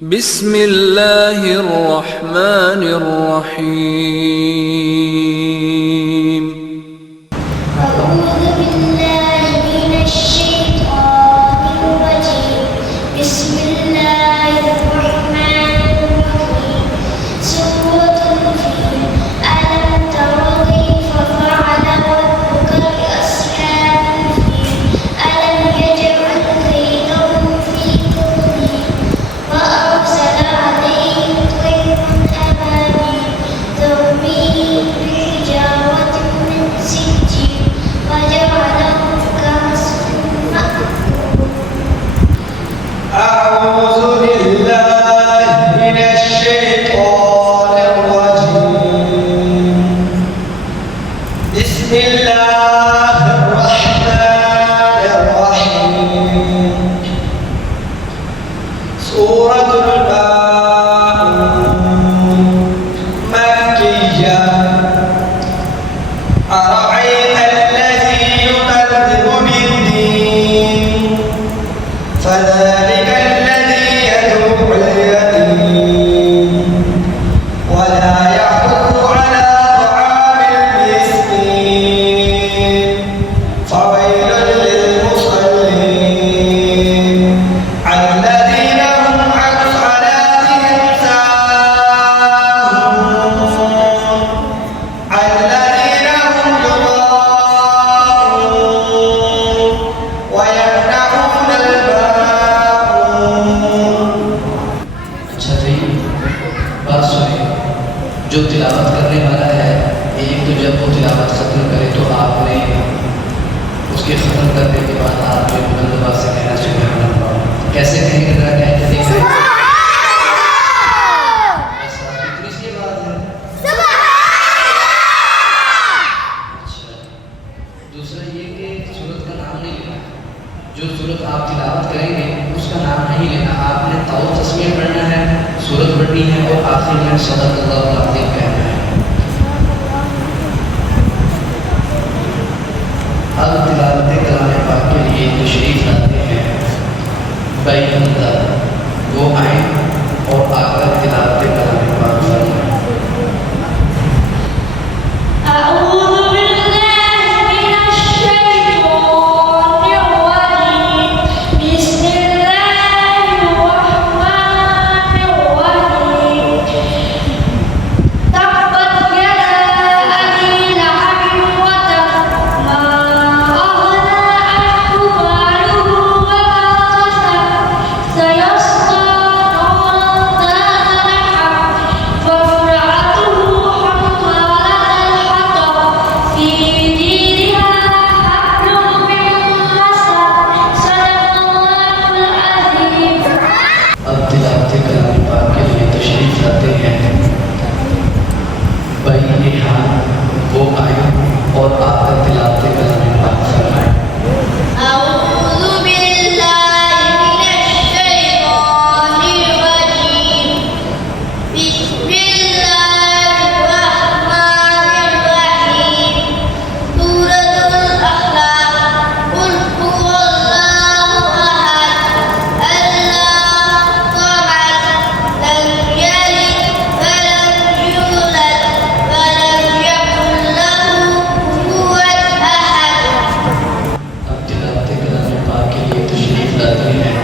بسم اللہ الرحمن الرحیم أعوذ بالله من الشيطان الرجيم بسم الله الرحمن الرحيم سورة الفيل ألم تر كيف فعل ربك بأصحاب الفيل ألم يجعل كيدهم في تضليل وأرسل عليهم طيرا أبابيل ترميهم بحجارة من سجيل وجعلهم كعصف مأكول أعوذ بالله من الشيطان الرجيم بسم الله الرحمن الرحيم سورة المائون مكية أرأيت الذي يكذب بالدين فذلك الذي يدعو اليتيم ولا يحض على طعام المسكين فويل للمصلين الذين هم عن صلاتهم ساهون الذين هم يراءون ويمنعون الماعون. اچھا جی بات سنیں، جو تلاوت کرنے والا ہے ایک تو جب وہ تلاوت ختم کرے تو آپ نے اس کے ختم کرنے کے بعد آپ جو بلند آواز سے کہنا سبحان اللہ. کیسے کہیں گے ذرا کہیں گے دیکھیں. بس آپ اتنی سی بات ہے. اچھا دوسرا یہ کہ سورت کا نام نہیں لینا. جو سورت آپ تلاوت کریں گے اس کا نام نہیں لینا. آپ نے تاؤ تسمیہ پڑھنا ہے، سورت پڑھنی ہے اور آخر میں صدق اللہ العظیم کہنا ہے. اب تلاوت کلام پاک کے لیے تشریف لاتے ہیں بھائی بندہ، وہ آئیں اور آ کر تلاوت کلام پاک فرمائیں. أعوذ بالله من الشيطان الرجيم بسم الله الرحمن الرحيم تبت يدا أبي لهب وتب ما أغنى عنه ماله وما كسب سيصلى نارا ذات لهب وامرأته حمالة الحطب في جيدها حبل من مسد صدق الله العظيم. اب تلاوت کلام پاک کے لیے تشریف لاتے ہیں بھائی ریحان، وہ آئیں اور آ کر تلاوت کلام پاک فرمائیں. أعوذ بالله من الشيطان الرجيم بسم الله الرحمن الرحيم سورة الأخلاق قل هو الله أحد الله الصمد لم يلد ولم يولد ولم يكن له كفوا أحد. اب تلاوت کلام پاک کے لیے تشریف لاتے ہیں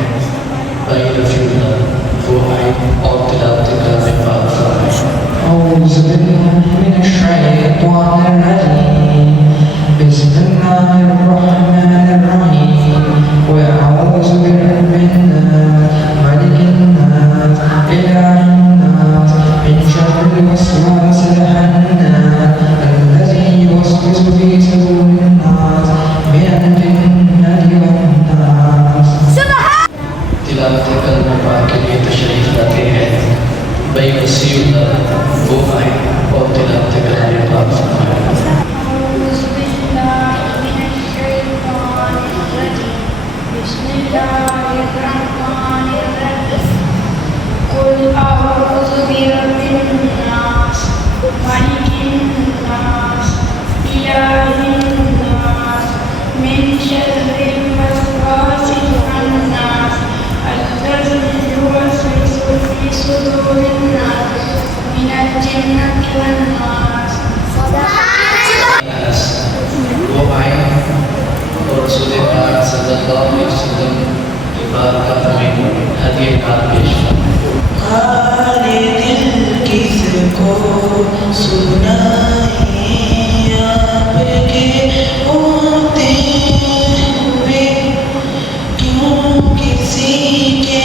بھائی رفیع اللہ، وہ آئیں اور تلاوت کلام پاک فرمائیں. أعوذ بالله من الشيطان الرجيم بسم الله الرحمن الرحيم وأعوذ برب الناس ملك الناس إله الناس من شر الوسواس الخناس الذي يوسوس في صدور الناس من الجنة والناس. تلاوت کلام پاک کے لیے تشریف لاتے ہیں بھائی وسیع اللہ، وہ آئیں اور تلاوت کلام پاک فرمائیں. أعوذ بالله من الشيطان الرجيم بسم الله الرحمن الرحيم قل أعوذ برب الناس ملك الناس إله الناس من شر الوسواس الخناس الذي يوسوس سنائیں آپ کے ہوتے ہوئے، کیوں کسی کے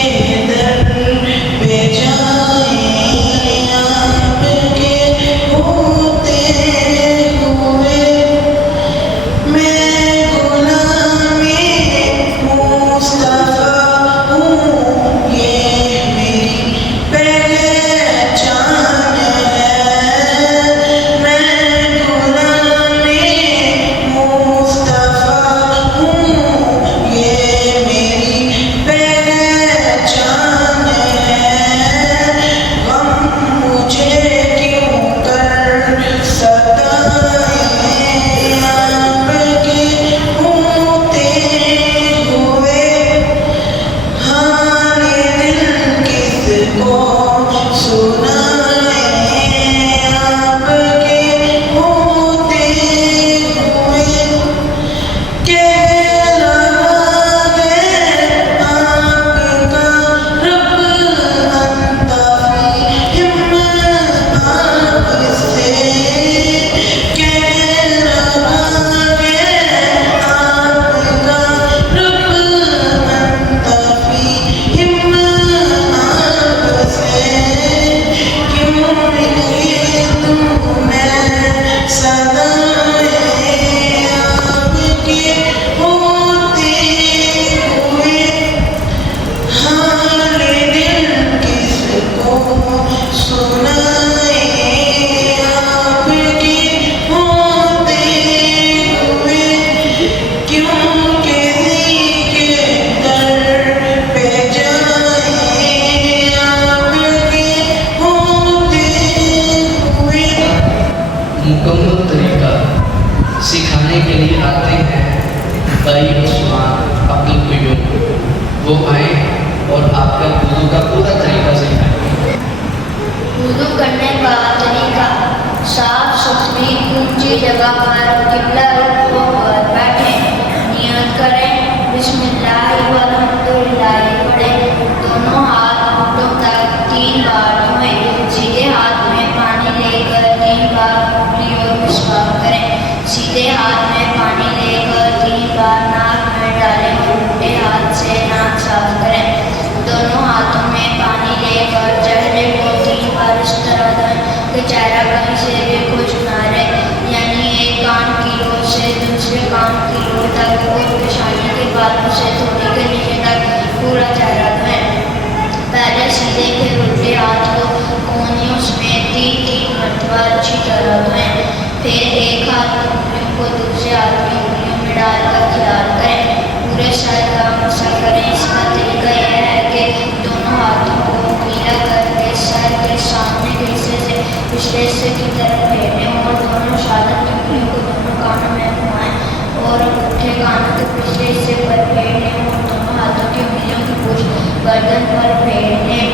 در پہ جائیں آپ کے ہوتے ہوئے۔ میں غلام مصطفیٰ ہوں، یہ میری پہچان ہے۔ میں غلام مصطفیٰ ہوں، یہ میری پہچان ہے۔ غم مجھے کیوں کر ستائیں آپ کے ہوتے ہوئے، حال دل کس کو سنائیں آپ کے ہوتے ہوئے۔ کہہ رہا ہے آپ کا رب انت فیہم آپ سے، کہہ رہا ہے آپ کا رب انت فیہم آپ سے۔ کیوں ملی تمہیں صدائیں آپ کے ہوتے ہوئے، حال دل کس کو سنائیں آپ کے ہوتے ہوئے۔ کیوں کسی کے در پہ جائیں آپ کے ہوتے ہوئے۔ مکمل طریقہ سکھانے کے لیے آتے ہیں بھائی عثمان عبدالقیوم، وہ آئیں اور آپ کا وضو کا پورا طریقہ سکھائیں۔ وضو کرنے کا طریقہ: صاف ستھری اونچی جگہ پر قبلہ رخ ہو کر بیٹھیں، نیت کریں، بسم اللہ والحمدللہ پڑھیں، دونوں ہاتھ گھٹنوں تک 3 بار دھوئیں، سیدھے ہاتھ میں پانی لے کر 3 بار انگلی اور مسواک کریں، سیدھے ہاتھ میں پانی لے کر 3 بار ناک میں ڈالیں اور الٹے ہاتھ سے ناک صاف کریں، دونوں ہاتھوں میں پانی لے کر چہرے کو 3 بار اس طرح دھوئیں کہ چہرہ کہیں سے بھی خشک نہ رہے، یعنی ایک کان کی رو سے دوسرے کان کی رو تک اور پیشانی کے بالوں سے تھوڑی کے نیچے تک پورا چہرہ دھوئیں۔ پہلے سیدھے پھر الٹے ہاتھ کو کونیوں سمیت 3 مرتبہ اچھی طرح دھوئیں، پھر ایک ہاتھ کی انگلیوں کو دوسرے ہاتھ کی انگلیوں میں ڈال کر کھلال کریں، پورے سر کا مسح کریں۔ اس کا طریقہ یہ ہے کہ دونوں ہاتھوں کو گیلا کر کے سر کے سامنے کے حصے سے پچھلے حصے کی طرف پھیریں اور دونوں شہادت کی انگلیوں کو دونوں کانوں میں گھمائیں اور انگوٹھے کانوں کے پچھلے حصے پر پھیر لیں اور دونوں ہاتھوں کی انگلیوں کی پوچھ گردن پر پھیر لیں۔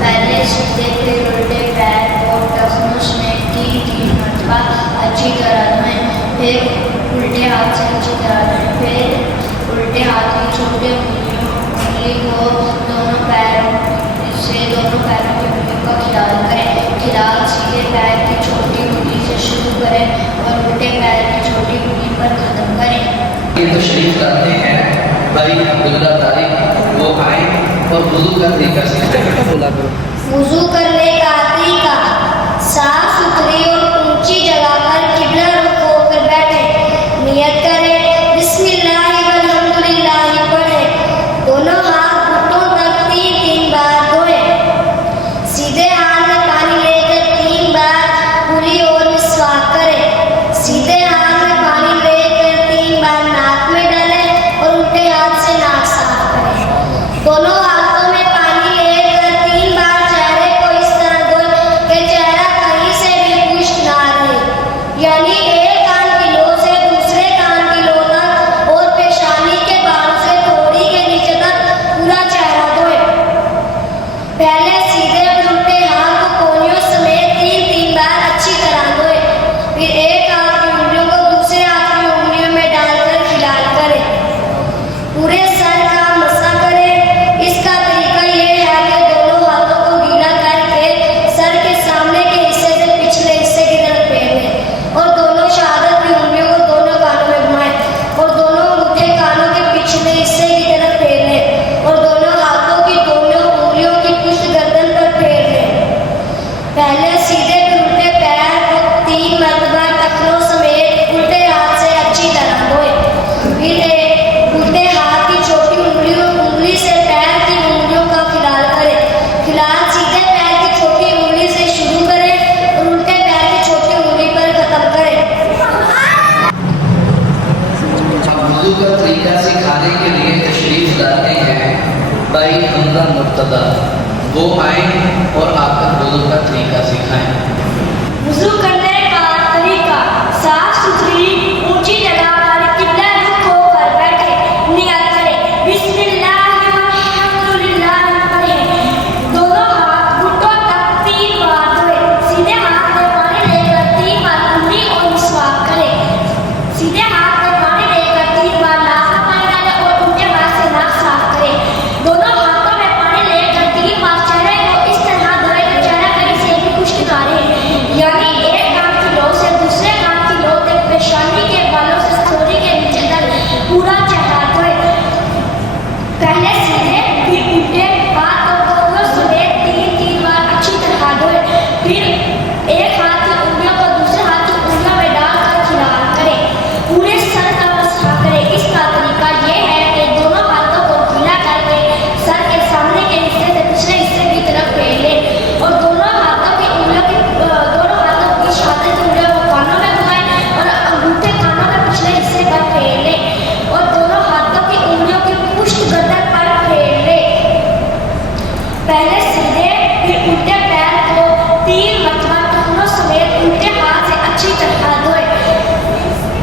پہلے سیدھے پھر الٹے پیر اور ٹخنوں سمیت 3 مرتبہ اچھی طرح دھوئیں، پھر الٹے ہاتھ سے اچھی طرح دھوئیں، پھر الٹے ہاتھ کی چھوٹی انگلی کو دونوں پیروں کی انگلیوں کا کھلال کریں، کھلال سیدھے پیر کی چھوٹی انگلی سے شروع کریں اور الٹے پیر کی چھوٹی انگلی پر ختم کریں۔ یہ تشریف لاتے ہیں بھائی عبداللہ طارق، وہ آئیں اور وضو کا طریقہ سکھائیں۔ وضو کرنے کا طریقہ: صاف ستھری اور اونچی جگہ پر قبلہ رخ ہو کر بیٹھیں، نیت کریں، بسم اللہ والحمدللہ پڑھیں، دونوں ہاتھ گھٹنوں تک 3 بار دھوئیں، سیدھے ہاتھ میں پانی لے کر 3 بار کلی اور مسواک کریں، سیدھے ہاتھ میں پانی لے کر 3 بار ناک میں ڈالیں اور الٹے ہاتھ سے ناک صاف کریں، دونوں ہاتھوں میں پانی لے کر 3 بار چہرے کو اس طرح دھوئیں کہ چہرہ کہیں سے بھی خشک نہ رہے، یعنی ایک کان کی لو سے دوسرے کان کی لو تک اور پیشانی کے بال سے تھوڑی کے نیچے تک پورا چہرہ دھوئیں۔ پہلے سیدھے اور الٹے ہاتھ کو کونیوں سمیت 3 بار اچھی طرح دھوئیں، پھر ایک ہاتھ کی انگلیوں کو دوسرے ہاتھ کی انگلیوں میں ڈال کر کھلال کریں، پورے سر کا مسح کریں۔ اس کا طریقہ یہ ہے کہ دونوں ہاتھوں کو گیلا کر کے سر کے سامنے کے حصے سے भाई हमजा मुर्तदा वो आए और आकर वुज़ू का तरीका सिखाएं। वुज़ू करने का तरीका, साफ सुथरी ऊंची जगह पर किबला रुख होकर बैठे, नियत करें, बिस्मिल्लाहिर्रहमानिर्रहीम पढ़ें। दोनों हाथ घुटनों तक 3 बार धोएं। सीधे हाथ में पानी लेकर 3 बार कुल्ली और मिसवाक करें। सीधे हाथ में पानी लेकर 3 बार नाक में पानी डालें और उल्टे हाथ से नाक साफ करें। दोनों हाथों में पानी लेकर 3 बार चेहरे को इस तरह धोएं कि चेहरा कहीं से भी खुश्क ना रहे, यानी एक कान की लो से दूसरे कान की लो तक, पेशानी के बालों से थोड़ी के नीचे तक पूरा चेहरा धोएं। पहले सीधे फिर उल्टे हाथ को दोनों समेत 3 बार अच्छी तरह धोएं। फिर एक हाथ की उंगलियों को दूसरे हाथ की उंगलियों में डालकर खिलाल करें। पूरे सर का मसह करें। इसका तरीका ये है कि दोनों हाथों को गीला करके सर के सामने के हिस्से से पिछले हिस्से की तरफ फेर लें और दोनों हाथों की शहादत उंगलियों को कानों में घुमाएं और अंगूठे कानों के पिछले हिस्से पर फेर लें और दोनों हाथों की उंगलियों की पुष्ट गर्दन पर फेर लें। पहले सीधे फिर उल्टे पैर को 3 मरतबा टखनों समेत उल्टे हाथ से अच्छी तरह धोएं।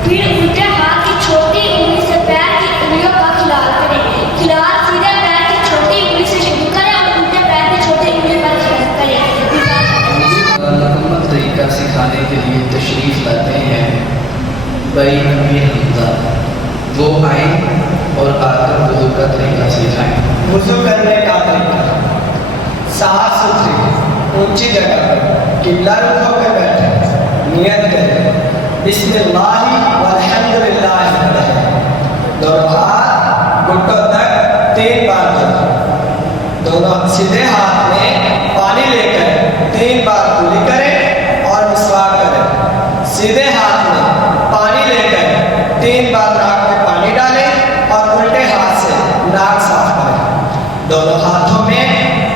फिर उल्टे हाथ की छोटी उंगली से पैर की उंगलियों का खिलाल करें। खिलाल सीधे पैर की छोटी उंगली से शुरू करें और उल्टे पैर की छोटी उंगली पर खिलाल करें। मुकम्मल तरीका सिखाने के लिए तशरीफ़ लाते हैं भाई अमीर हमजा, वो आए और आकर वुज़ू का तरीका सिखाएं। वुज़ू करने का तरीका, साफ सुथरी ऊंची जगह पर किबला रुख होकर बैठे, नियत करें, बिस्मिल्लाहि वल्हम्दुलिल्लाहि पढ़ें। दोनों हाथ घुटनों तक 3 बार धोएं। दोनों सीधे हाथ में पानी लेकर 3 बार कुल्ली करें और मिसवाक करें। सीधे हाथ में पानी लेकर 3 बार नाक में पानी डालें और उल्टे हाथ से नाक साफ करें। दोनों हाथों में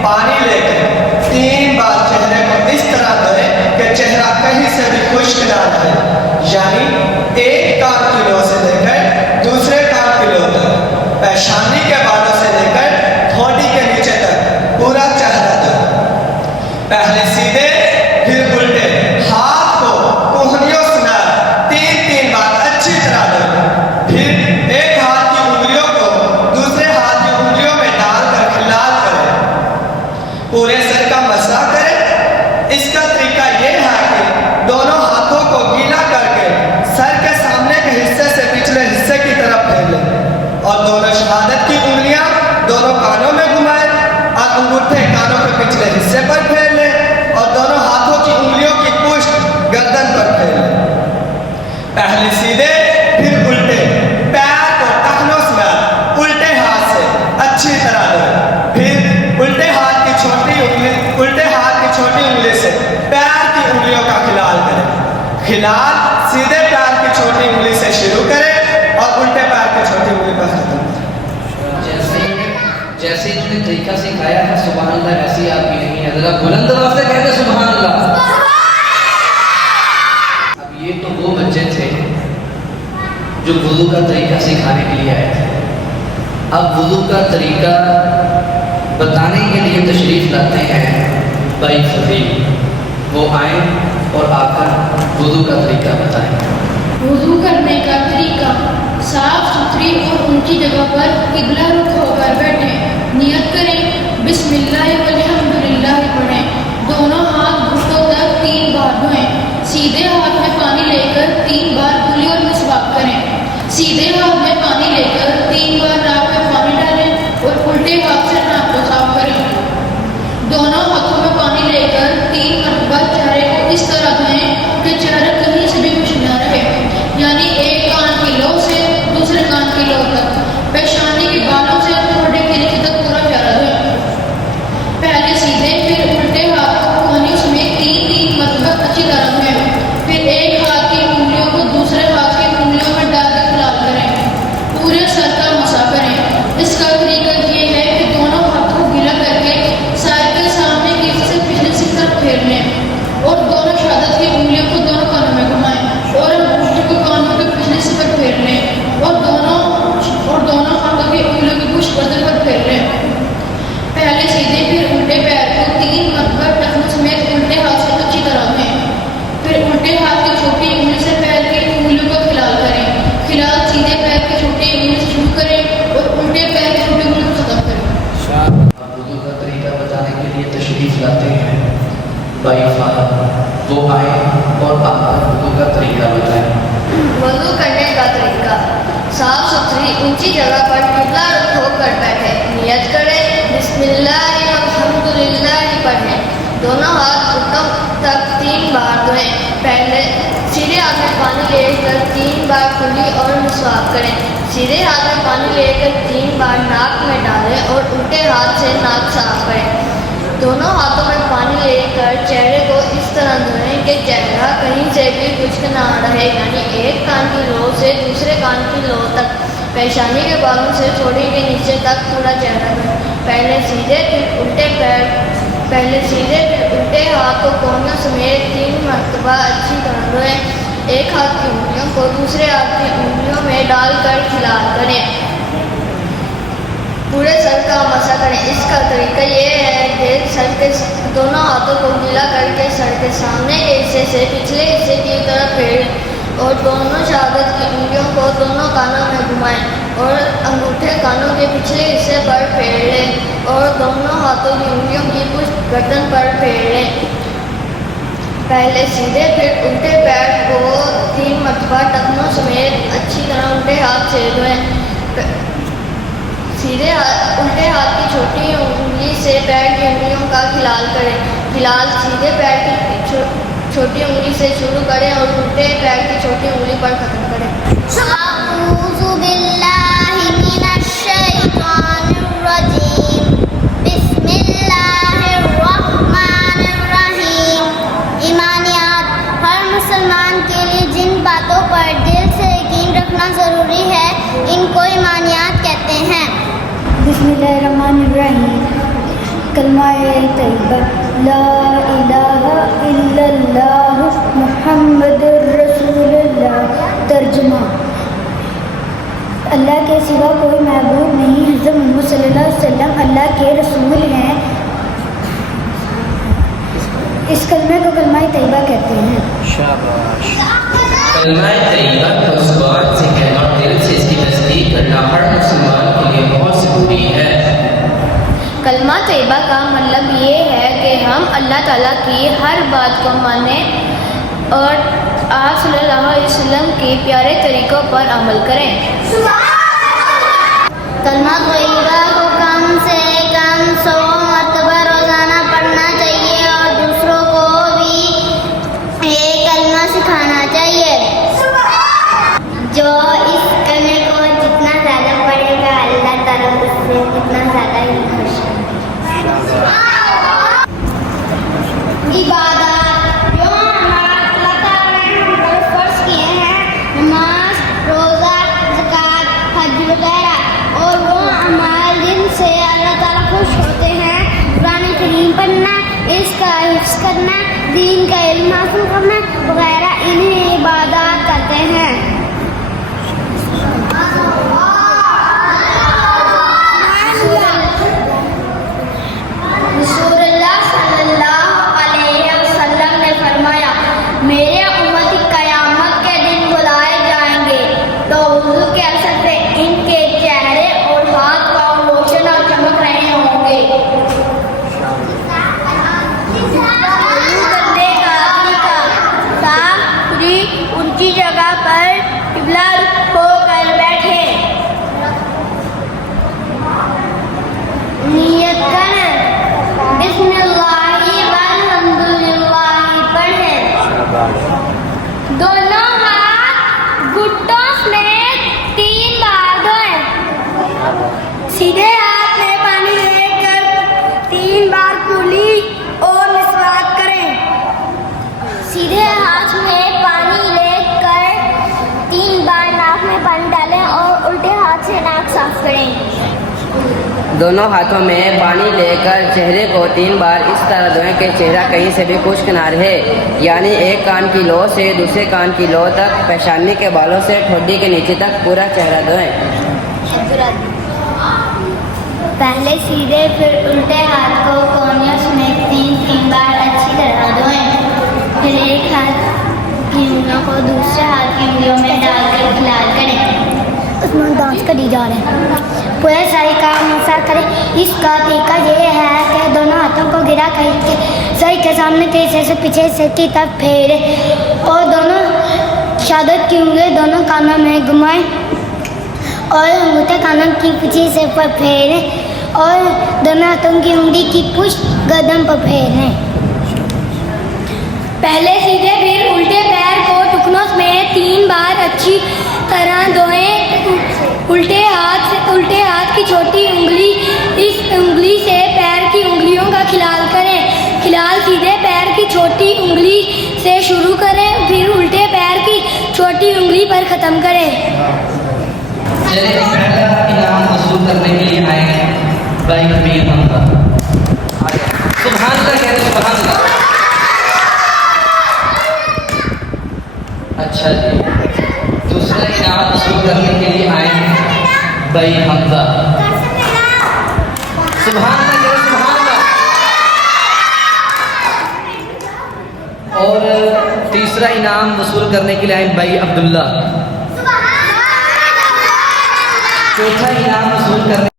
पानी लेकर 3 बार चेहरे को इस तरह धोएं कि चेहरा कहीं से भी खुश्क ना रहे, यानी एक कान की लो से लेकर दूसरे कान की लो तक, पेशानी के बालों से लेकर ठोड़ी के नीचे तक पूरा चेहरा धोएं। पहले सीधे फिर उल्टे हाथ को कोहनियों से 3 बार अच्छी तरह धोएं। फिर एक हाथ की उंगलियों को दूसरे हाथ की उंगलियों में डालकर खिलाल करें। पूरे सर का मसह करें। इसका तरीका यह है कि दोनों हाथों को गीला करके सर के सामने के हिस्से से पिछले हिस्से की तरफ फेर लें और दोनों शहादत की उंगलियां दोनों कानों में घुमाएं और अंगूठे कानों के पिछले हिस्से पर फेर लें और दोनों हाथों की उंगलियों की पुष्ट गर्दन पर फेर लें। पहले सीधे फिर उल्टे पैर को टखनों से उल्टे हाथ से अच्छी तरह धोएं। फिर उल्टे हाथ की छोटी उंगली से पैर की उंगलियों का खिलाल करें। खिलाल सीधे पैर की छोटी उंगली से शुरू करें और उल्टे पैर की छोटी उंगली पर खत्म करें। जैसे इन्होंने तरीका सिखाया है सुभान अल्लाह, ऐसे ही आप भी नहीं है, जरा बुलंद आवाज से कहते सुभान अल्लाह। अब ये तो वो बच्चे थे जो वुज़ू का तरीका सिखाने के लिए आए थे। अब वुज़ू का तरीका बताने के लिए तशरीफ़ लाते हैं भाई फजील, वो आए और आकर वुज़ू का तरीका बताएं। वुज़ू करने का तरीका, साफ सुथरी और ऊंची जगह पर किबला रुख होकर बैठे, नियत करें, बिस्मिल्लाहि वल्हम्दुलिल्लाहि पढ़ें। दोनों हाथ घुटनों तक 3 बार धोएं। सीधे हाथ में पानी लेकर 3 बार कुल्ली और मिसवाक करें। सीधे हाथ में पानी लेकर 3 बार नाक में पानी डालें और उल्टे हाथ से नाक को साफ करें। दोनों हाथों में पानी लेकर 3 मरतबा चेहरे को इस तरह धोएं कि चेहरा कहीं से भी खुश्क ना रहे, यानी एक कान की लो से दूसरे कान की लो तक, पेशानी के बालों से ठोड़ी के नीचे तक पूरा चेहरा धोएं। पहले सीधे फिर उल्टे हाथ को कोहनियों समेत 3 मरतबा अच्छी तरह धोएं। फिर एक हाथ की उंगलियों को दूसरे वो आए और आप वुज़ू का तरीका बताएं। वजू करने का तरीका, साफ सुथरी ऊंची जगह पर किबला रुख होकर बैठे, नियत करें, बिस्मिल्लाह अल्हम्दुलिल्लाह पढ़ें, दोनों हाथ घुटनों तक 3 बार धोएं, पहले सीधे हाथ में पानी लेकर 3 बार कुली और मिसवाक करें, सीधे हाथ में पानी लेकर 3 बार नाक में डालें और उल्टे हाथ से नाक साफ करें। दोनों हाथों में पानी लेकर चेहरे को इस तरह धोएं कि चेहरा कहीं से भी खुश्क ना रहे, यानी एक कान की लो से दूसरे कान की लो तक, पेशानी के बालों से थोड़ी के नीचे तक पूरा चेहरा धोएं। पहले सीधे फिर उल्टे हाथ को कोहनियों समेत 3 मरतबा अच्छी तरह धोएं। एक हाथ की उंगलियों को दूसरे हाथ की उंगलियों में डालकर खिलाल करें, पूरे सर का मसा करें। इसका तरीका ये है कि सर के दोनों हाथों को गीला करके सर के सामने के हिस्से से पिछले हिस्से की तरफ फेरें और दोनों शहादत की उंगलियों को दोनों कानों में घुमाएं और अंगूठे कानों के पिछले हिस्से पर फेर लें और दोनों हाथों की उंगलियों की पुष्ट गर्दन पर फेर लें। पहले सीधे फिर उल्टे पैर को 3 मरतबा टखनों समेत अच्छी तरह उल्टे हाथ से धोएं। उल्टे हाथ की छोटी उंगली से पैर की उंगलियों का खिलाल करें। खिलाल सीधे पैर की छोटी उंगली से शुरू करें और उल्टे पैर की छोटी उंगली पर खत्म करें। अऊज़ु बिल्लाहि मिनश शैतानिर रजीम। बिस्मिल्लाहिर रहमानिर रहीम। ईमानियात, हर मुसलमान के लिए जिन बातों पर दिल से यकीन रखना ज़रूरी है, इनको ईमानियात कहते हैं। बिस्मिल्लाहिर्रहमानिर्रहीम। कलमा-ए तैयबा, ला इलाहा इल्लल्लाह मुहम्मदुर रसूलुल्लाह। तर्जुमा, अल्लाह के सिवा कोई महबूब नहीं, हज़रत मुहम्मद सल्लल्लाहु अलैहि वसल्लम अल्लाह के रसूल हैं। इस कलमे को कलमा-ए तैयबा कहते हैं। शाबाश। कलमा-ए तैयबा को ज़ुबान से कहना और दिल से इसकी तस्दीक करना हर मुसलमान के लिए बहुत ज़रूरी है। कलमा तैयबा का मतलब ये है कि हम अल्लाह ताला की हर बात को मानें और आप सल्लल्लाहु अलैहि वसल्लम के प्यारे तरीक़ों पर अमल करें। कलमा तैयबा को कम से कम 100 मरतबा रोज़ाना पढ़ना चाहिए और दूसरों को भी ये कलमा सिखाना चाहिए। जो इस कलमे को जितना ज़्यादा पढ़ेगा, अल्लाह ताला उससे उतना ज़्यादा ही खुश है। इबादत जो अल्लाह ताला ने हम पर फर्ज किए हैं, नमाज, रोज़ा, ज़कात, हज वगैरह, और वो अमाल जिनसे अल्लाह ताला खुश होते हैं, कुरान करीम पढ़ना, इसका हिफ्ज़ करना, दीन का इल्म हासिल करना वगैरह, इन्हें इबादत कहते हैं। रसूलुल्लाह सल्लल्लाहु अलैहि वसल्लम ने फरमाया, मेरे उम्मत क़यामत के दिन बुलाए जाएंगे तो वुज़ू के असर से इनके चेहरे और हाथ पाँव रोशन और चमक रहे होंगे। करने का तरीका, साफ सुथरी ऊंची जगह पर किबला होकर बैठे, नियत करें, बिस्मिल्लाहि वल्हम्दुलिल्लाहि पढ़ें, दोनों हाथ घुटनों समेत 3 बार धोएं, सीधे हाथ में पानी लेकर 3 बार कुली और मिसवाक करें, सीधे हाथ में पानी लेकर 3 बार नाक में पानी डालें और उल्टे हाथ से नाक साफ करें। दोनों हाथों में पानी लेकर चेहरे को 3 बार इस तरह धोएं कि चेहरा कहीं से भी खुश्क ना रहे, यानी एक कान की लो से दूसरे कान की लो तक, पेशानी के बालों से ठोडी के नीचे तक पूरा चेहरा धोएं। पहले सीधे फिर उल्टे हाथ को कोहनियों समेत 3 बार अच्छी तरह धोएं, फिर एक हाथ की उंगलियों को दूसरे हाथ की उंगलियों में डालकर खिलाल करें। उसमें डांस करी जा रहे हैं। पूरे सर का मसा करें। इसका तरीका ये है कि दोनों हाथों को गिरा करके सर के सामने तेजी से पीछे से की तरफ फेरे और दोनों शहादत की उंगली दोनों कानों में घुमाएं और अंगूठे कानों की पीछे से पर फेरें और दोनों हाथों की उंगली की पुष्ट गर्दन पर फेरें। पहले सीधे फिर उल्टे पैर को टुकड़ों में 3 बार अच्छी तरह धोएं। उल्टे हाथ की छोटी उंगली इस उंगली से पैर की उंगलियों का खिलाल करें। खिलाल सीधे पैर की छोटी उंगली से शुरू करें, फिर उल्टे पैर की छोटी उंगली पर ख़त्म करें। चलिए पहला इनाम वसूल करने के लिए आए हैं भाई कबीर हमदा। सुभान अल्लाह कह रहे सुभान अल्लाह। अच्छा जी, दूसरा इनाम वसूल करने के लिए आए हैं भाई हमदा। सुभान अल्लाह कह रहे सुभान अल्लाह। और तीसरा इनाम वसूल करने के लिए आए भाई अब्दुल्ला। चौथा इनाम वसूल करने